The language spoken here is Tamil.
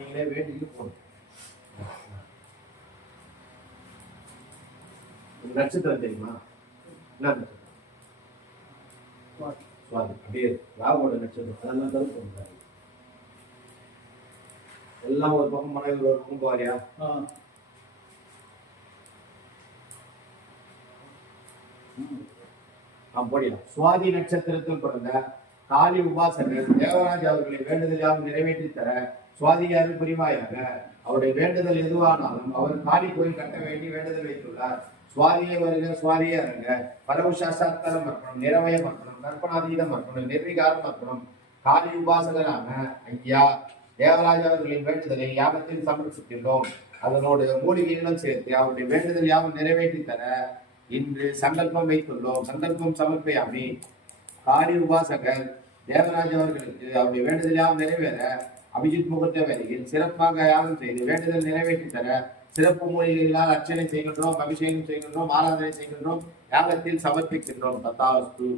நீங்களே வேண்டிட்டு போகணும். நட்சத்திரம் தெரியுமா? என்ன நட்சத்திரம்? சுவாதி. அப்படியே ராவோட நட்சத்திரம் அதெல்லாம் தான் சொல்றாரு. எல்லாம் ஒரு பக்கம் மனைவி ஒரு பக்கம் போவாரியா? போடியா. சுவாதி நட்சத்திரத்தில் பிறந்த காளி உபாசகர் தேவராஜ் அவர்களை வேண்டுதலாக நிறைவேற்றி தர சுவாதியாரு புரிவாயாக. அவருடைய வேண்டுதல் எதுவானாலும் அவர் காளி கோயில் கட்ட வேண்டி வேண்டுதல் வைத்துள்ளார். சுவாதியை வருக, சுவாதியே அருங்க, பரவுசாஸ்திரம் அர்ப்பணம், நிறவயம் அர்ப்பணம், கற்பனாதீதம் அர்ப்பணம், நிர்விகாரம் அர்ப்பணம். காளி உபாசகரான ஐயா தேவராஜ் அவர்களின் வேண்டுதலை யாகத்தில் சமர்ப்பித்துள்ளோம். அதனோடு மூலிகையிடம் சேர்த்து அவருடைய வேண்டுதல் யாகம் நிறைவேற்றி தர இன்று சங்கல்பம் வைத்துள்ளோம். சங்கல்பம் சமர்ப்பயாமி. காளி உபாசகர் தேவராஜ் அவர்களுக்கு அவருடைய வேண்டுதல் யாகம் நிறைவேற அபிஜித் முகூர்த்த வேலையில் சிறப்பாக யாகம் செய்து வேண்டுதல் நிறைவேற்றி தர சிறப்பு மூலிகைகளால் அர்ச்சனை செய்கின்றோம், அபிஷேகம் செய்கின்றோம், ஆராதனை செய்கின்றோம், யாகத்தில் சமர்ப்பிக்கின்றோம். தத்தாவஸ்து.